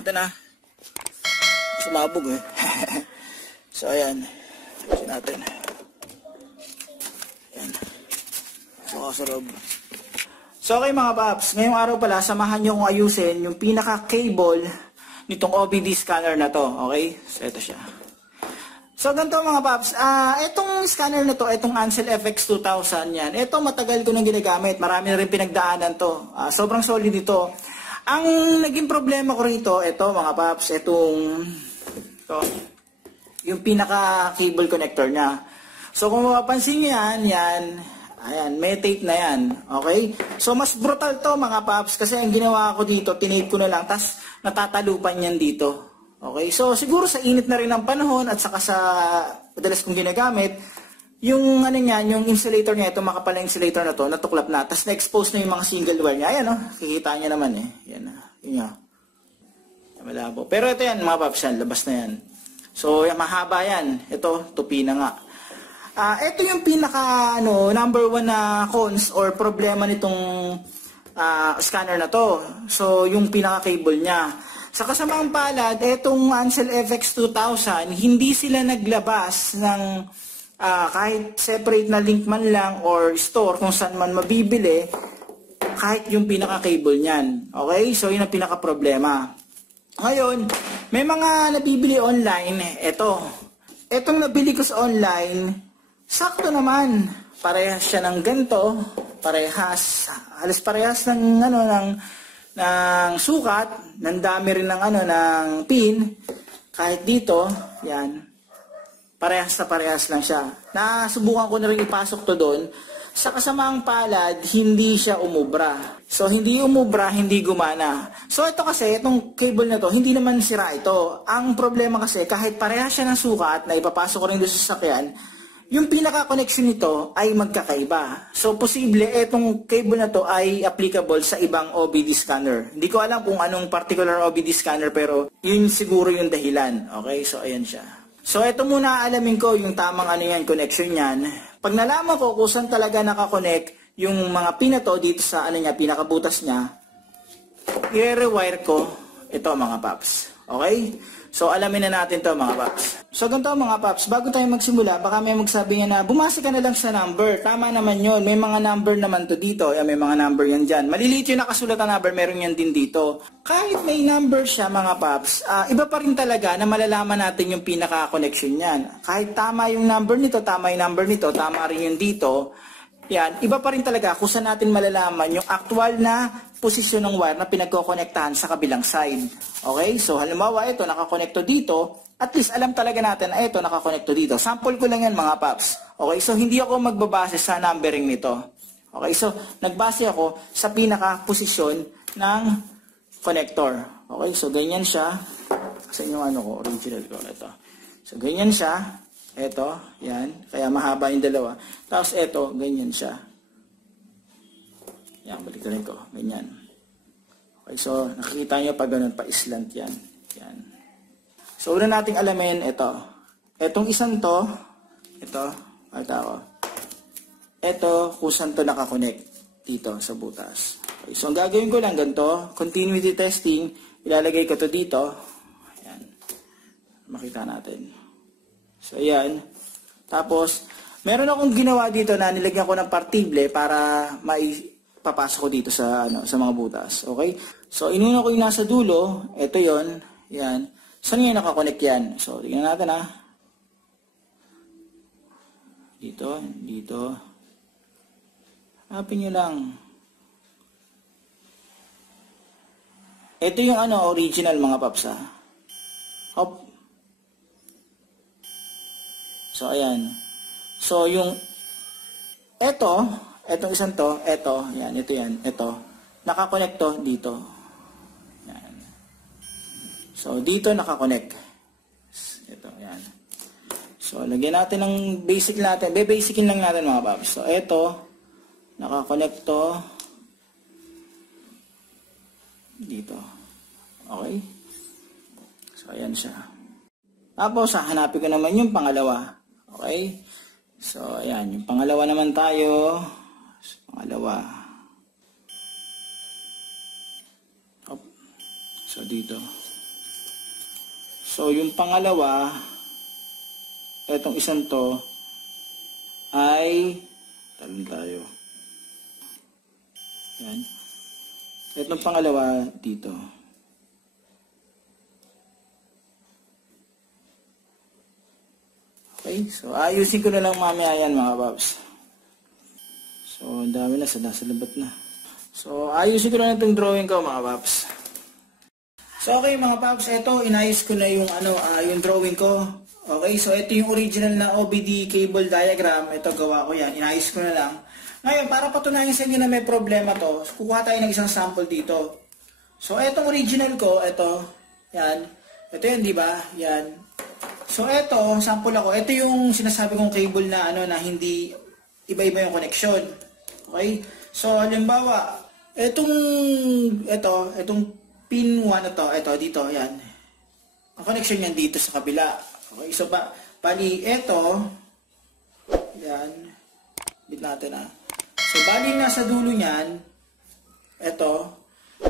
natin ha. Sumabog eh. So ayan. Ayusin natin. Ayan. Makasarap. So okay mga paps, ngayong araw pala, samahan nyo kong ayusin yung pinaka-cable nitong OBD scanner na to. Okay? So ito siya. So ganito mga paps, itong scanner na to, itong Ansel FX 2000 yan. Ito matagal ko nang ginagamit, marami na rin pinagdaanan to. Sobrang solid ito. Ang naging problema ko rito, ito mga paps, itong yung pinaka-cable connector niya. So kung mapapansin nyo yan, ayan, may tape na yan. Okay? So mas brutal to mga paps, kasi ang ginawa ko dito, tinape ko na lang, tas natatalupan yan dito. Okay, so siguro sa init na rin ng panahon at saka sa madalas kong ginagamit, yung ano niyan, yung insulator niya, ito makapal na insulator na to, natuklap na, tapos na-expose na yung mga single wire niya. Ayan kikita niya naman eh. Yan yun yan. Malabo. Pero ito yan mga paps yan, labas na yan. So mahaba yan. Ito, tupi na nga. Ito yung pinaka number 1 na cons or problema nitong scanner na to. So yung pinaka cable niya. Sa kasamaang palad, etong Ansel FX 2000, hindi sila naglabas ng kahit separate na link man lang or store kung saan man mabibili, kahit yung pinaka-cable niyan. Okay? So, yun ang pinaka-problema. Ngayon, may mga nabibili online, etong nabili ko sa online, sakto naman. Parehas siya ng ganito, halos parehas ng ng sukat, ng dami rin ng pin, kahit dito, yan, parehas lang siya. Nasubukan ko na rin ipasok to doon, sa kasamaang palad, hindi siya umubra. So, hindi umubra, hindi gumana. So, ito kasi, itong cable na to, hindi naman sira ito. Ang problema kasi, kahit parehas siya ng sukat, na ipapasok ko rin doon sa sasakyan, yung pinaka-connection nito ay magkakaiba. So, posible itong cable na to ay applicable sa ibang OBD scanner. Hindi ko alam kung anong particular OBD scanner, pero yun siguro yung dahilan. Okay? So, ayan siya. So, ito muna alamin ko yung tamang connection niyan. Pag nalaman ko kung saan talaga nakakonect yung mga pin na to dito sa pinakabutas niya, i-rewire ko ito mga paps. Okay? So, alamin na natin to mga paps. So, ganito mga paps, bago tayo magsimula, baka may magsabi niya na, bumasa ka na lang sa number. Tama naman yun. May mga number naman to dito. May mga number yan dyan. Maliliit yung nakasulat na number, meron yan din dito. Kahit may number siya mga paps, iba pa rin talaga na malalaman natin yung pinaka-connection yan. Kahit tama yung number nito, tama yung number nito, tama rin yung dito, yan, iba pa rin talaga kung saan natin malalaman yung actual na posisyon ng wire na pinagkokonektahan sa kabilang side. Okay? So, halimbawa, ito, nakakonekto dito. At least, alam talaga natin na ito, nakakonekto dito. Sample ko lang yan, mga paps. Okay? So, hindi ako magbabase sa numbering nito. Okay? So, nagbase ako sa pinaka-posisyon ng connector. Okay? So, ganyan siya. Kasi yung original ko. Ito. So, ganyan siya. Ito, yan. Kaya mahaba yung dalawa. Tapos ito, ganyan siya. Yan, baliktarin ko. Ganyan. Okay, so nakikita nyo pag ganun, pa-islant yan. Yan. So, una nating alamin, ito. Etong isang to, ito, ito, kung saan to nakakonect dito sa butas. Okay, so, ang gagawin ko lang ganito, continuity testing, ilalagay ko to dito. Yan. Makita natin. So, ayan. Tapos, meron akong ginawa dito na nilagyan ko ng partible para maipapasok ko dito sa mga butas. Okay? So, inuna ko yung nasa dulo. Ito yon. Yan. Saan yung nakakonect yan? So, tingnan natin Dito, dito. Hanapin nyo lang. Ito yung original mga paps Hop. So, ayan. So, yung etong isang to, yan, ito, nakakonekto dito. Yan. So, dito nakakonect. Ito, yan. So, lagyan natin ng basic natin. Basicin lang natin mga paps. So, ito, nakakonekto dito. Okay? So, ayan siya. Tapos, hanapin ko naman yung pangalawa. Okay? So, ayan. Yung pangalawa naman tayo. Pangalawa. So, dito. So, yung pangalawa, etong isang to, ay, talon tayo. Yan. Etong pangalawa, dito. Okay, so ayusin ko na lang mamaya yan mga paps. So, ang dami na, nasa labat na. So, ayusin ko na lang itong drawing ko mga paps. So, okay mga paps, ito, inayos ko na yung, yung drawing ko. Okay, so ito yung original na OBD cable diagram. Ito, gawa ko yan. Inayos ko na lang. Ngayon, para patunayan sa inyo na may problema to, kukuha tayo ng isang sample dito. So, itong original ko, ito, yan. Ito yan, di ba? Yan. So, ito, sample ako. Ito yung sinasabi kong cable na, na hindi iba-iba yung connection. Okay? So, halimbawa, itong pin 1 na to, ito, dito, yan. Ang connection niyan dito sa kabila. Okay, so bali, ito, yan, bit natin So, bali nasa dulo niyan, ito,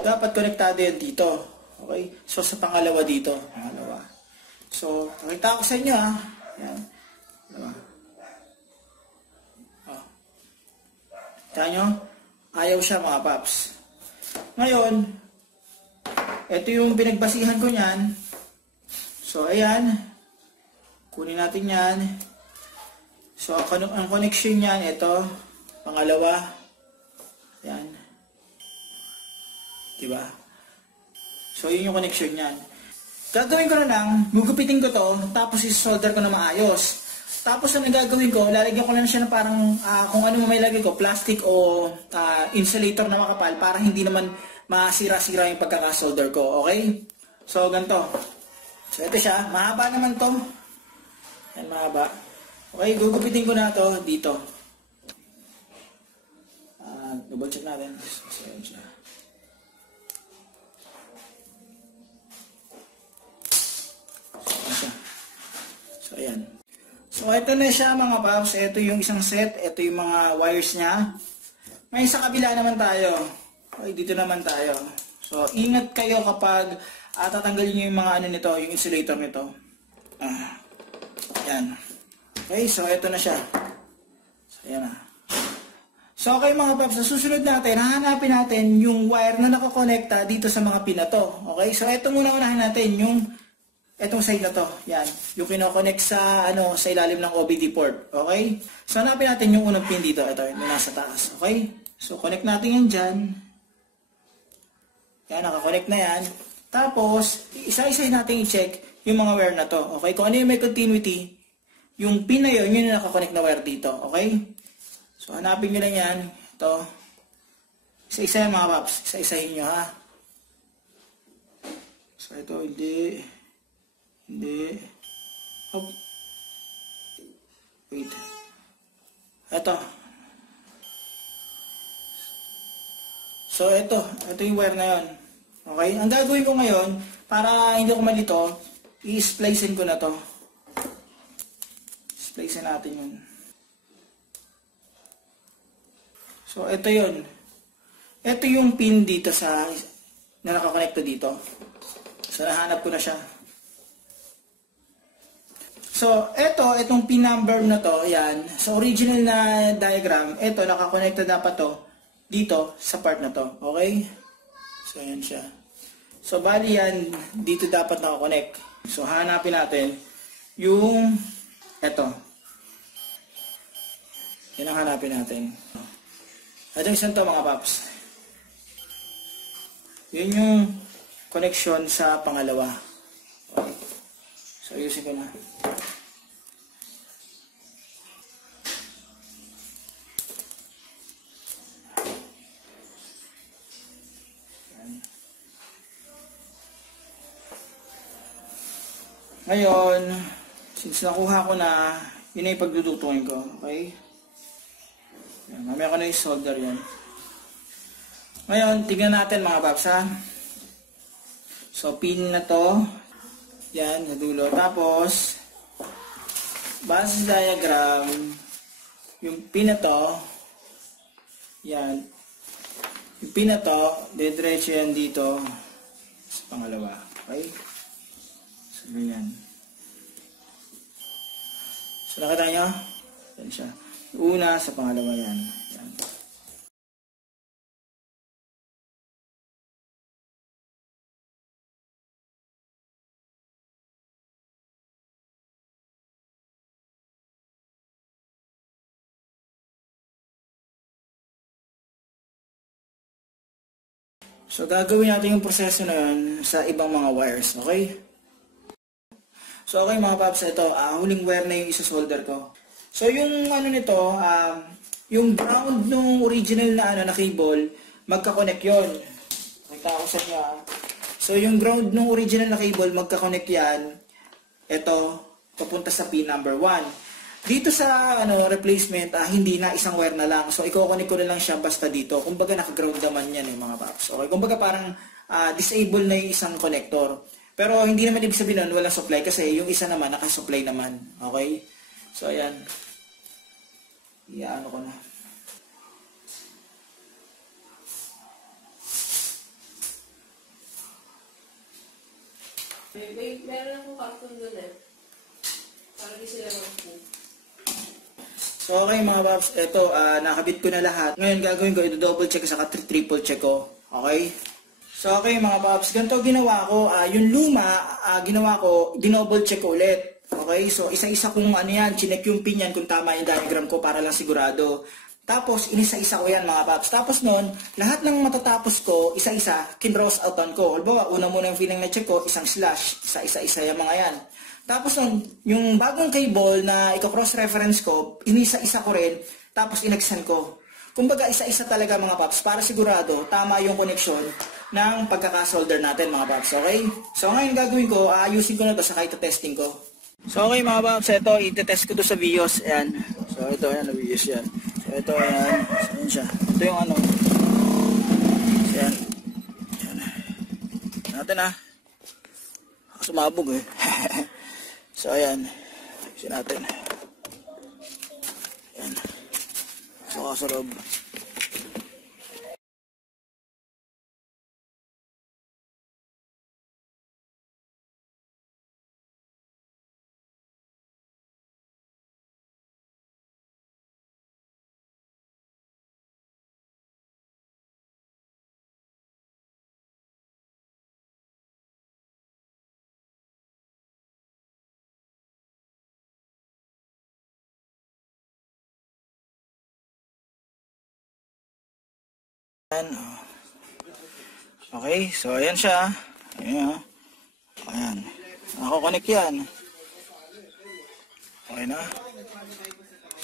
dapat konektado yan dito. Okay, so sa pangalawa dito, pangalawa. So, pakita ko sa inyo yan. Diba? Kita nyo? Ayaw siya mga paps. Ngayon, ito yung pinagbasihan ko niyan. So, ayan. Kunin natin yan. So, ang connection niyan, ito. Pangalawa. Yan. Diba? So, yun yung connection niyan. Gagawin ko na lang, gugupitin ko to, tapos isolder ko na maayos. Tapos, ang gagawin ko, lalagyan ko lang siya ng parang, kung ano may lagay ko, plastic o insulator na makapal, para hindi naman masira-sira yung pagkakasolder ko. Okay? So, ganito. So, ito siya. Mahaba naman to. Yan, mahaba. Okay, gugupitin ko na to dito. Double check natin. So, yan siya. So, yan siya. So, ayan. So, ito na siya mga paps. Ito yung isang set. Ito yung mga wires niya. May sa kabila naman tayo. Okay, dito naman tayo. So, ingat kayo kapag tatanggalin nyo yung mga nito, yung insulator nito. Yan. Okay, so ito na siya. So, yan na. So, okay mga paps, sa susunod natin, hahanapin natin yung wire na nakakonekta dito sa mga pin na to. Okay, so ito muna unahin natin, itong side na to. Yan, yung kinoconnect sa, sa ilalim ng OBD port. Okay, so hanapin natin yung unang pin dito. Ito, yung nasa taas. Okay, so connect natin yan dyan. Yan, nakakonect na yan. Tapos, isa-isahin natin i-check yung mga wire na to. Okay, kung ano yung may continuity, yung pin na yun, yun yung nakakonect na wire dito. Okay? So, hanapin nyo lang yan. Ito. Isa-isa yung mga paps. Isa-isahin nyo, ha? So, ito, hindi. Hindi. Oh. Wait. Ito. So, ito yung wire na yun. Okay? Ang gagawin ko ngayon, para hindi ako malito, i-splicein ko na to. Splicein natin yun. So, ito yun. Ito yung pin dito na nakakonekta dito. So, nahanap ko na siya. So, itong pin number na to, yan. Sa original na diagram, ito, nakakonekta dapat to dito sa part na to. Okay? So, yan siya. So, bali yan, dito dapat nakakonect. So, hanapin natin yung ito. Yan ang hanapin natin. At yung isang to mga paps. Yun yung connection sa pangalawa. Okay. So, ayusin ko na. Ngayon, since nakuha ko na, yun na yung pagdudutungin ko. Okay? Yan, mamaya ko na yung solder yan. Ngayon, tignan natin mga paps ha. So, pin na to. Yan, sa dulo. Tapos, base sa diagram, yung pin na to, yan. Yung pin na to, diretso yan dito sa pangalawa. Okay? So, ganyan. So, nakita nyo? Yan siya. Una, sa pangalawa yan. Yan. So, gagawin natin yung proseso na yun sa ibang mga wires, okay? So, okay mga paps, ito, huling wire na yung isa-solder ko. So, yung ano nito, yung ground ng original na cable, magka-connect yun. Nakita ko sa inyo, So, yung ground ng original na cable, magka-connect yan. Ito, papunta sa pin number 1. Dito sa replacement, hindi na, isang wire na lang. So, i-connect ko na lang siya basta dito. Kumbaga, naka-ground naman yan mga paps. Okay, kumbaga parang disable na yung isang connector. Pero hindi naman ibig sabihin nun, walang supply kasi yung isa naman, naka-supply naman. Okay? So, ayan. Iyaano ko na. Meron akong cartoon doon para di sila mag-move. So okay mga paps, ito nakabit ko na lahat. Ngayon gagawin ko, i-double check saka triple check ko. Okay? So okay mga paps, ganito ginawa ko. Yung luma, ginawa ko, dinouble check ko ulit. Okay? So isa-isa kung yan, chinek yung pin yan kung tama yung diagram ko para lang sigurado. Tapos inisa-isa ko yan mga paps. Tapos nun, lahat ng matatapos ko, isa-isa, kin-browse outan ko. Halimbawa, una muna yung feeling na check ko, isang slash, isa-isa yung mga yan. Tapos nun, yung bagong cable na ika-cross-reference ko, inisa-isa ko rin, tapos inagsan ko. Kumbaga, isa-isa talaga mga paps, para sigurado, tama yung connection ng pagkakasolder natin mga paps, okay? So ngayon gagawin ko, ayusin ko na to sa testing ko. So okay mga paps, ito, iti-test ko to sa Vios, ayan. So ito, ayan, na Vios yan. So ito, ayan, so ayan siya. Ito yung So ayan. Ayan. Natin sumabog So, ayan. Ayusin natin. Ayan. So, kasarob. Okay, so ayan siya. Ayan. Ayan. Nako-connect yan. Okay na.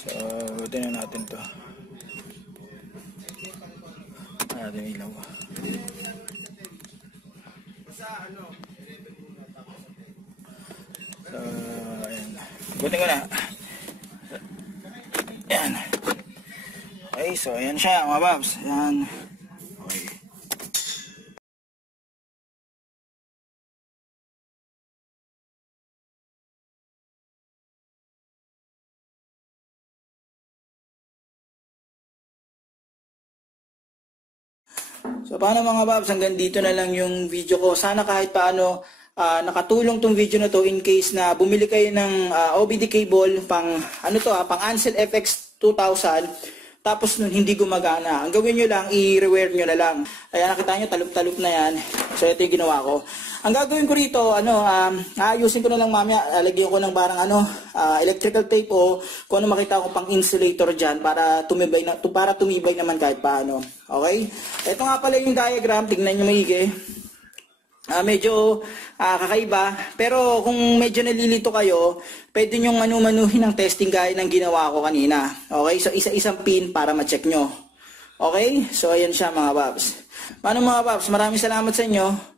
So, butin na natin to. Natin ilaw. So, ayan. Butin ko na. Ayan. Okay, so ayan siya mga babs. Ayan. Okay. So paano mga babs, hanggang dito na lang yung video ko. Sana kahit paano nakatulong tong video na to in case na bumili kayo ng OBD cable pang pang Ansel FX 2000. Tapos nun hindi gumagana. Ang gawin nyo lang, i-rewire nyo na lang. Ayan, nakita nyo, talop-talop na yan. So ito yung ginawa ko. Ang gagawin ko rito, ayusin ko na lang mamaya, lagyan ko ng parang electrical tape o kung ano makita ko pang insulator dyan para tumibay naman kahit paano. Okay? Ito nga pala yung diagram, tignan nyo maigi. Medyo kakaiba, pero kung medyo nalilito kayo, pwede nyo manuhin ng testing gaya ng ginawa ko kanina. Okay, so isa-isang pin para ma-check nyo. Okay, so ayan siya mga paps. Paano mga paps, maraming salamat sa inyo.